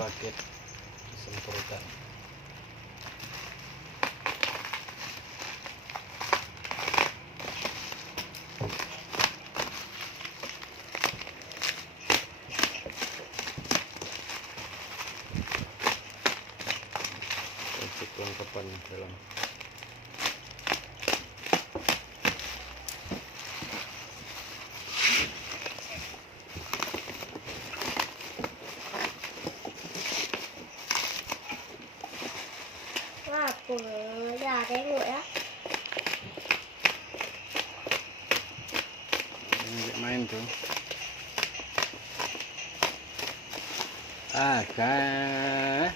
paket disemprotkan. Untuk kelengkapan dalam apa dah tengok ya. Ini main tuh. Akak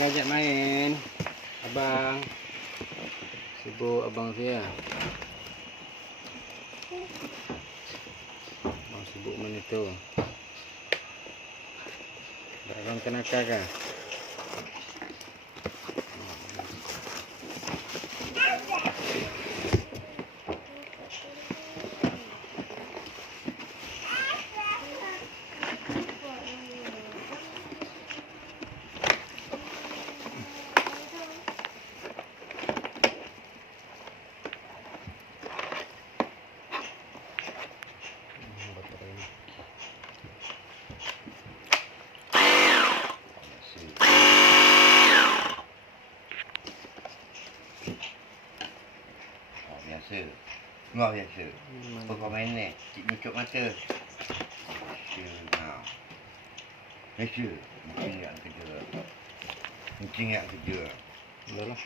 ajak main. Abang sibuk abang saya. Abang sibuk main itu. Abang kena kakak. Biasa. Luar biasa. Permainan ni, cik nyucuk mata. Biasa. Mungkin yang kerja. Udah lah.